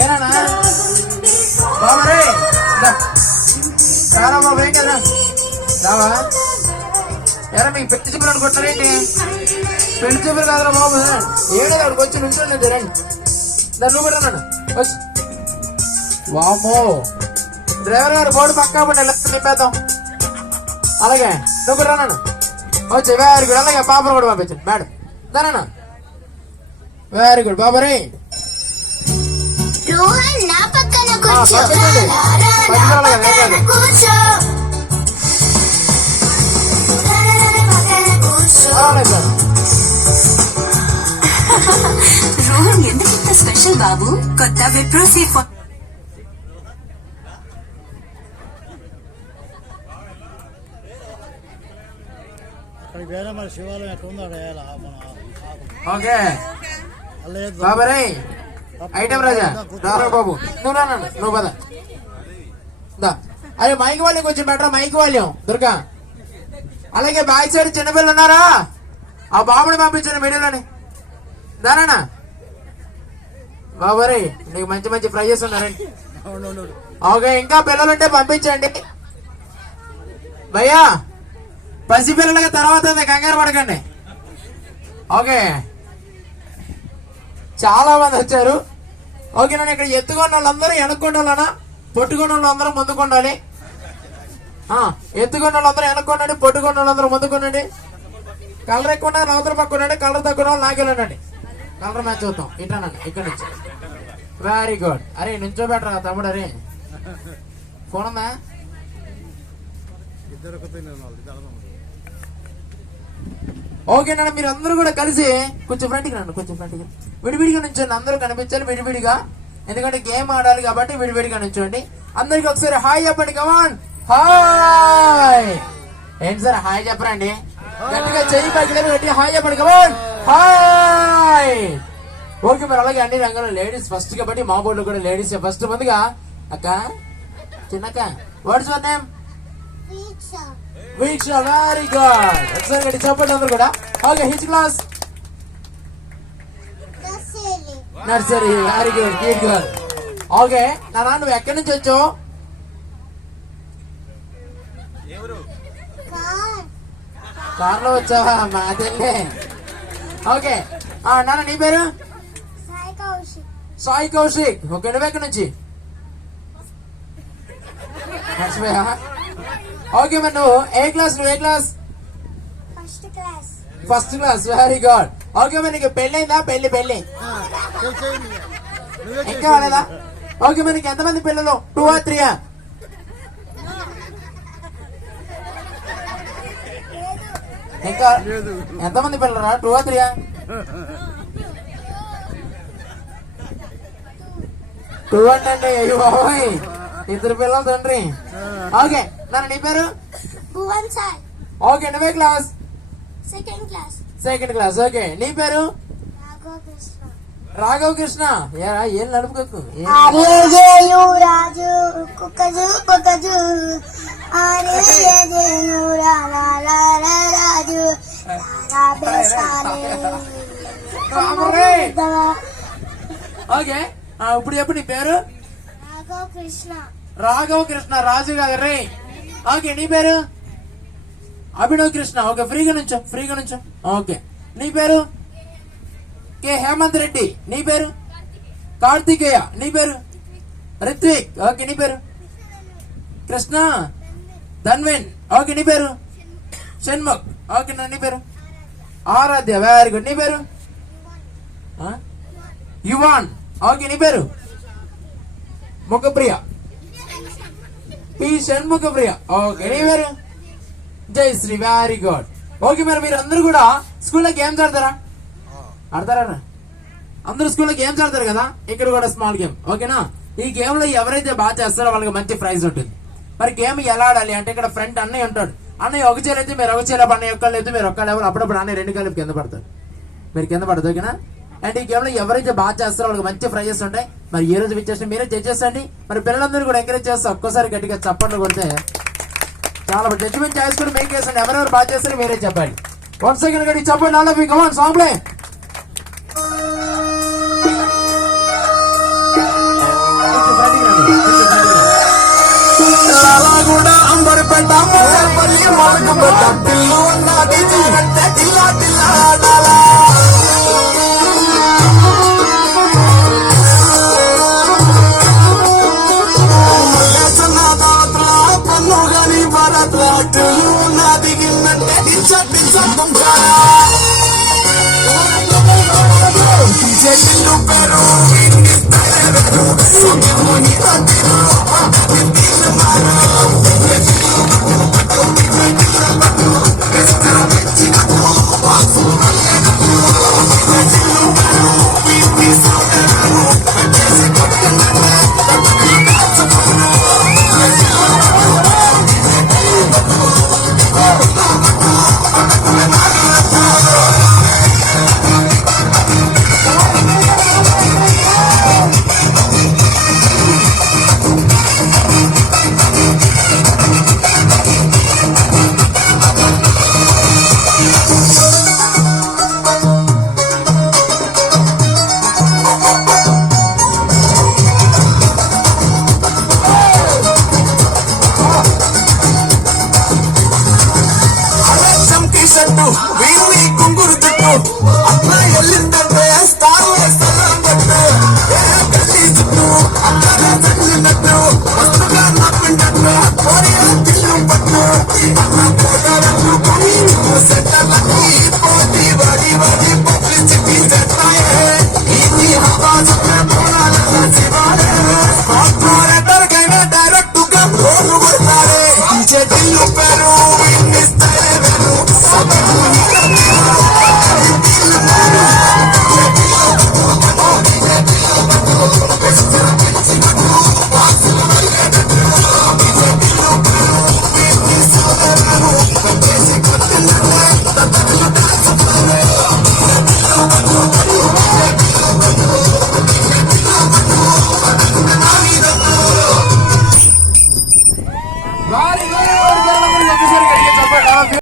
ఏనా బాబరే రారా బాబు, ఏం కదా రావా? ఎరా మీకు పెళ్లి చూపులు అనుకుంటున్నారేంటి? పెళ్లి చూపులు కాదురా బాబు, ఏడు అక్కడికి వచ్చి నుంచోండి రండి. నువ్వు కూడా రాను వచ్చి. వామో డ్రైవర్ గారు బోర్డు పక్కా పడి నింపేద్దాం. అలాగే నువ్వు కూడా రాను వచ్చి. Very good. అలాగే పాపను కూడా పంపించండి మేడం. దానా వెరీ గుడ్ బాబరే. రోహన్ ఎందుకు ఇంత స్పెషల్ బాబు? కొత్త విప్రో సీట్ మన శివాలయం ఎక్కడ ఉందో ఓకే బాబరే. ఐటమ్ రాజా రారా బాబు, నువ్వు రాను నువ్వు పద. అరే మైక్ వాల్యం కొంచెం బెటర్, మైక్ వాల్యం దుర్గా. అలాగే బ్యాక్ సైడ్ చిన్నపిల్లలు ఉన్నారా? ఆ బాబుని పంపించండి మీడియాలోని. దానా బాబరే, నీకు మంచి మంచి ప్రైజెస్ ఉన్నారండి. ఓకే ఇంకా పిల్లలుంటే పంపించండి భయ్యా. పసిపిల్లలకి తర్వాత కంగారు పడకండి. ఓకే చాలా మంది వచ్చారు. ఓకే నన్ను ఇక్కడ ఎత్తుకున్న వాళ్ళందరూ వెనక్కొండాలనా, పొట్టుకున్న వాళ్ళందరూ ముందుకుండాలి. ఎత్తుకున్న వాళ్ళందరూ వెనక్కొండండి, పొట్టుకున్న వాళ్ళందరూ ముందుకుండండి. కలర్ ఎక్కువ ఉన్నారు అవతల పక్క ఉండండి, కలర్ తక్కువ వాళ్ళు నాకెళ్ళండి. కలర్ మ్యాచ్ చూద్దాం. ఇట్లానండి ఇక్కడ నుంచి. Very good. అరే నుంచోబెట్టరా తమ్ముడు. అరే ఫోన్ ఉందా? ఓకేనా మీరు అందరూ కూడా కలిసి కొంచెం ఫ్రంట్కి రండి, కొంచెం ఫ్రంట్కి. విడివిడిగా నుంచోండి, అందరూ కనిపించాలి విడివిడిగా, ఎందుకంటే గేమ్ ఆడాలి కాబట్టి విడివిడిగా నుంచోండి. అందరికి ఒకసారి హాయ్ చెప్పండి. కమాన్ హాయ్. ఏంటి సార్ హాయ్ చెప్పరండి? గట్టిగా చెయ్యి పైకి గట్టిగా హాయ్ చెప్పండి. కమాన్ హాయ్. ఓకే మరి అలాగే అన్ని రంగంలో లేడీస్ ఫస్ట్ కాబట్టి మా బోర్డులో కూడా లేడీస్ ఫస్ట్. ముందుగా అక్క చిన్నక్క, what's your name? Veeksha. Very good. ఒకసారి గట్టి చెప్పండి అందరు కూడా. Okay which class? Nursery. Very good, good girl. Okay నాన్న నువ్వు ఎక్కడి నుంచి వచ్చావు? కార్లో వచ్చావా? మా తెల్లే. ఓకే నాన్న నీ పేరు? సాయి కౌశిక్. ఓకే నువ్వు ఎక్కడి నుంచి? మర్చిపోయా? ఓకే మరి నువ్వు ఏ క్లాస్? నువ్వు ఏ class? First class. Very good. Okay మరి నీకు పెళ్ళైందా? పెళ్లి ఇంకా కాలేదా? ఓకే మరి నీకు ఎంతమంది పిల్లలు? 2 or 3? ఇంకా ఎంతమంది పిల్లరా? 2 or 3? 2 అంటే అయ్యో బాబోయ్, 2 పిల్లలు తండ్రి. ఓకే నాన్న నీ పేరు? ఓకే నువ్వే క్లాస్? Second class. ఓకే నీ పేరు? రాఘవ్ కృష్ణ. ఏం నడుపుకోకు. ఓకే ఇప్పుడు చెప్పు నీ పేరు? రాఘవ్ కృష్ణ. రాజు గారు రే. ఓకే నీ పేరు? అభినవ్ కృష్ణ. ఓకే ఫ్రీగా నుంచో. ఓకే నీ పేరు? కే హేమంత్ రెడ్డి. నీ పేరు? కార్తికేయ. నీ పేరు? రిత్విక్. ఓకే నీ పేరు? కృష్ణ. ధన్వేన్. ఓకే నీ పేరు? షణ్ముఖ్. ఓకే నీ పేరు? ఆరాధ్య. Very good. నీ పేరు? యువాన్. ఓకే నీ పేరు? ముఖప్రియ. పి షణ్ముఖప్రియ. ఓకే నీ పేరు? జయశ్రీ. Very good. ఓకే మరి మీరు అందరూ కూడా స్కూల్లో గేమ్స్ ఆడతారా? అందరూ స్కూల్లో గేమ్స్ ఆడతారు కదా, ఇక్కడ కూడా స్మాల్ గేమ్. ఓకేనా? ఈ గేమ్ లో ఎవరైతే బాగా చేస్తారో వాళ్ళకి మంచి ప్రైజ్ ఉంటుంది. మరి గేమ్ ఎలా ఆడాలి అంటే ఇక్కడ ఫ్రంట్ అన్నయ్య ఉంటాడు. అన్నయ్య ఒక చేరైతే మీరు ఒక చేర, అన్నయ్య ఒక్కళ్ళు అయితే మీరు ఒక్క లెవెల్. అప్పుడప్పుడు అన్నయ్య 2 కలిపి కింద పడతారు, మీరు కింద పడదు. ఓకేనా? అంటే ఈ గేమ్ లో ఎవరైతే బాగా చేస్తారో వాళ్ళకి మంచి ప్రైజెస్ ఉంటాయి. మరి ఈ రోజు విచ్చేసి మీరే జడ్జెస్ అండి. మరి పిల్లలందరూ కూడా ఎంకరేజ్ చేస్తే ఒక్కసారి గట్టిగా చప్పట్లు కొడితే చాలా జడ్జిమెంట్ చేసుకుని మేక్ చేసండి. ఎవరెవరు బాగా చేస్తారు మీరే చెప్పండి. 1 సెకండ్ గట్టి చెప్పండి. All of you come on song play. Yalaguda Amberpet Madarpalli Molakapeta పిల్లు ఉన్నది చూడంటే టిల్లా టిల్లా ఆడాలా